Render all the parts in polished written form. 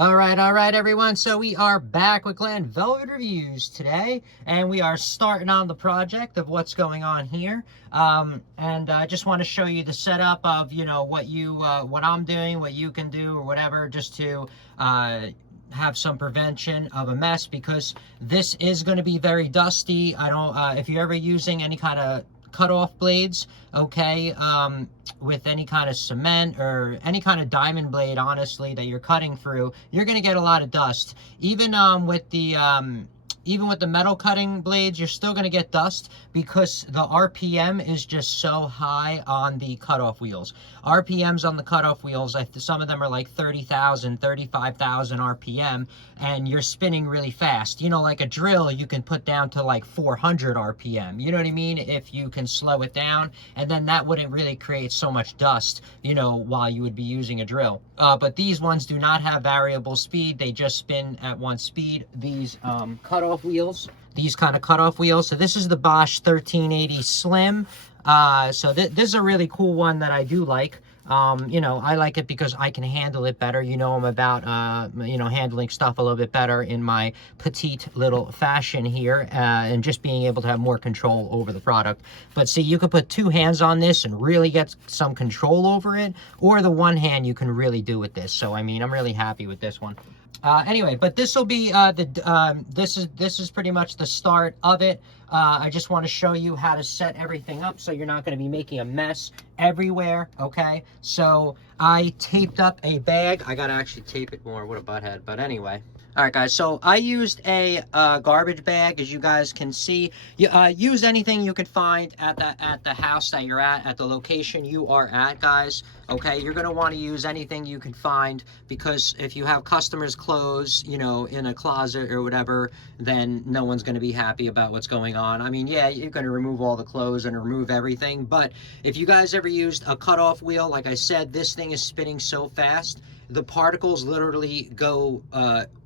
All right, everyone. So we are back with Glen Velvet Reviews today, and we are starting on the project of what's going on here. And I just want to show you the setup of, what I'm doing, what you can do, or whatever, just to have some prevention of a mess, because this is going to be very dusty. I don't, if you're ever using any kind of cut-off blades, okay, with any kind of cement or any kind of diamond blade, honestly, that you're cutting through, you're going to get a lot of dust. Even with the metal cutting blades, you're still going to get dust because the RPM is just so high on the cutoff wheels. RPMs on the cutoff wheels, some of them are like 30,000, 35,000 RPM, and you're spinning really fast. Like a drill, you can put down to like 400 RPM. You know what I mean? If you can slow it down, and then that wouldn't really create so much dust, while you would be using a drill. But these ones do not have variable speed. They just spin at one speed. These cutoff wheels, these kind of cutoff wheels. So this is the Bosch 1380 Slim. So this is a really cool one that I do like. I like it because I can handle it better. I'm about, handling stuff a little bit better in my petite little fashion here, and just being able to have more control over the product. But see, you could put two hands on this and really get some control over it, or the one hand you can really do with this. So, I'm really happy with this one. Anyway, but this will be this is pretty much the start of it. I just want to show you how to set everything up so you're not going to be making a mess everywhere. Okay, so I taped up a bag. I gotta actually tape it more. What a butthead. But anyway. All right, guys, so I used a garbage bag, as you guys can see. Use anything you could find at the house that you're at the location you are at, guys. Okay, you're going to want to use anything you can find, because if you have customers' clothes, in a closet or whatever, then no one's going to be happy about what's going on. Yeah, you're going to remove all the clothes and remove everything, but if you guys ever used a cutoff wheel, like I said, this thing is spinning so fast. The particles literally go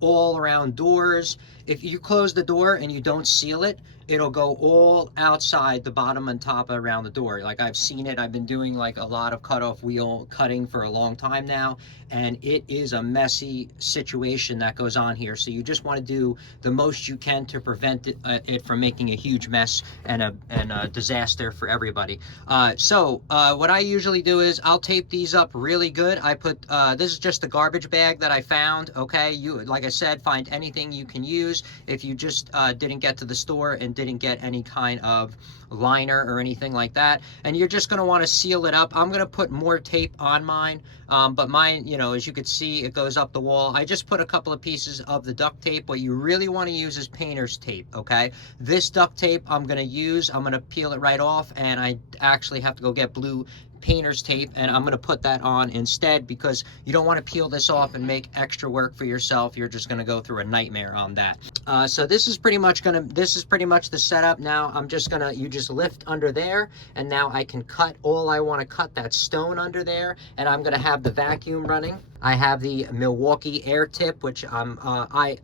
all around doors. If you close the door and you don't seal it, it'll go all outside the bottom and top around the door. Like, I've seen it. I've been doing like a lot of cutoff wheel cutting for a long time now, and it is a messy situation that goes on here. So you just want to do the most you can to prevent it from making a huge mess and a disaster for everybody. So what I usually do is I'll tape these up really good. I put this is just the garbage bag that I found. Okay, like I said, find anything you can use. If you just didn't get to the store and didn't get any kind of liner or anything like that, and you're just going to want to seal it up. I'm going to put more tape on mine, but mine, as you can see, it goes up the wall. I just put a couple of pieces of the duct tape. What you really want to use is painter's tape. Okay, this duct tape I'm going to peel it right off, and I actually have to go get blue painter's tape, and I'm going to put that on instead, because you don't want to peel this off and make extra work for yourself. You're just going to go through a nightmare on that. So this is pretty much the setup. Now you just lift under there, and now I can cut all I want to cut, that stone under there, and I'm going to have the vacuum running. I have the Milwaukee air tip, which I'm a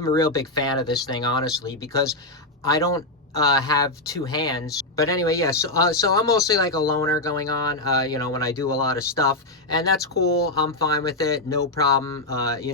real big fan of this thing, honestly, because I don't have two hands. But anyway, yeah, so I'm mostly like a loner going on, when I do a lot of stuff, and that's cool. I'm fine with it, no problem. If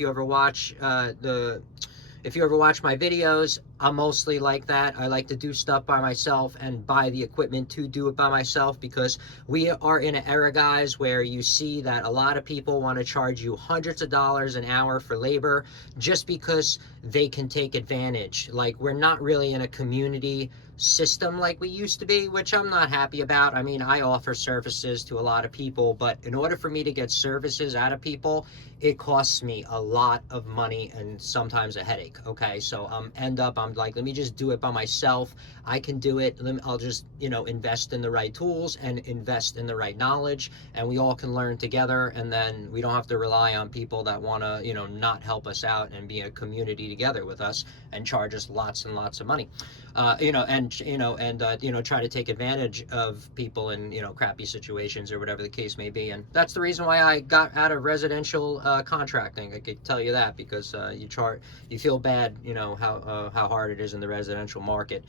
you ever watch my videos, I'm mostly like that. I like to do stuff by myself and buy the equipment to do it by myself, because we are in an era, guys, where you see that a lot of people want to charge you hundreds of dollars an hour for labor just because they can take advantage. Like, we're not really in a community system like we used to be, which I'm not happy about. I offer services to a lot of people, but in order for me to get services out of people, it costs me a lot of money and sometimes a headache. Okay, so I'm like, let me just do it by myself. I can do it. I'll just invest in the right tools and invest in the right knowledge, and we all can learn together, and then we don't have to rely on people that want to not help us out and be a community together with us and charge us lots and lots of money. And and try to take advantage of people in crappy situations or whatever the case may be. And that's the reason why I got out of residential contracting. I could tell you that, because you feel bad, how hard it is in the residential market.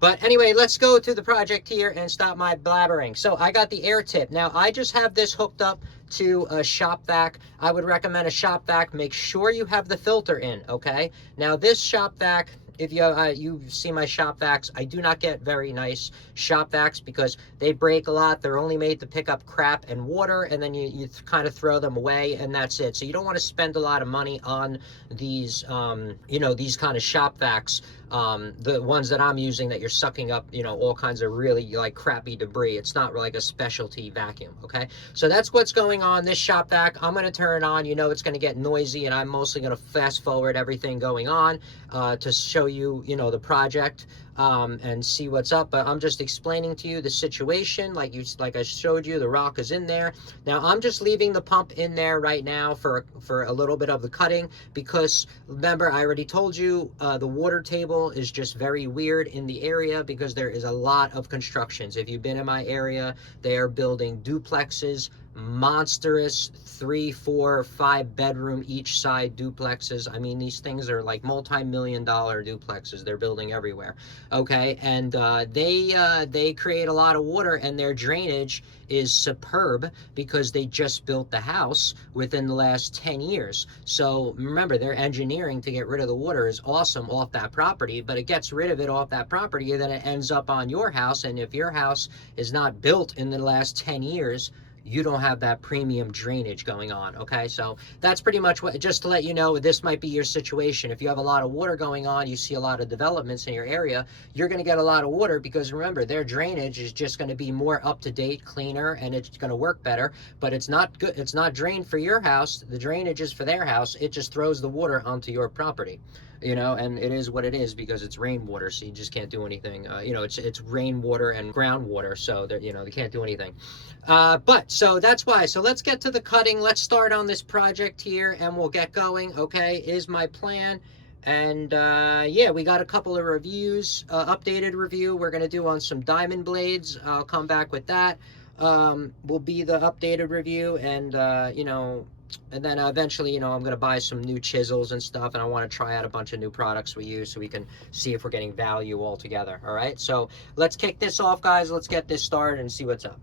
But anyway, let's go to the project here and stop my blabbering. So I got the air tip. Now I just have this hooked up to a shop vac. I would recommend a shop vac. Make sure you have the filter in, okay? Now this shop vac, if you see my shop vacs, I do not get very nice shop vacs because they break a lot. They're only made to pick up crap and water, and then you kind of throw them away, and that's it. So you don't want to spend a lot of money on these, these kind of shop vacs. The ones that I'm using that you're sucking up, all kinds of really like crappy debris. It's not like a specialty vacuum, okay? So that's what's going on. This shop vac, I'm going to turn it on. It's going to get noisy, and I'm mostly going to fast forward everything going on to show you, the project and see what's up. But I'm just explaining to you the situation. Like I showed you, the rock is in there. Now I'm just leaving the pump in there right now for a little bit of the cutting, because remember, I already told you the water table is just very weird in the area because there is a lot of constructions. If you've been in my area, they are building duplexes, monstrous 3, 4, 5 bedroom each side duplexes. I mean, these things are like multi-million-dollar duplexes they're building everywhere, okay? And they create a lot of water, and their drainage is superb because they just built the house within the last 10 years. So remember, their engineering to get rid of the water is awesome off that property, but it gets rid of it off that property, and then it ends up on your house. And if your house is not built in the last 10 years, you don't have that premium drainage going on, okay? So that's pretty much what, just to let you know, this might be your situation. If you have a lot of water going on, you see a lot of developments in your area, you're gonna get a lot of water, because remember, their drainage is just gonna be more up-to-date, cleaner, and it's gonna work better, but it's not good. It's not drained for your house. The drainage is for their house. It just throws the water onto your property. And it is what it is because it's rainwater, so you just can't do anything. It's rainwater and groundwater, so they can't do anything. But so that's why. So let's get to the cutting. Let's start on this project here, and we'll get going. Okay, is my plan. And yeah, we got a couple of reviews, updated review we're gonna do on some diamond blades. I'll come back with that. Will be the updated review, and and then eventually, I'm going to buy some new chisels and stuff, and I want to try out a bunch of new products we use so we can see if we're getting value all together. All right, so let's kick this off, guys. Let's get this started and see what's up.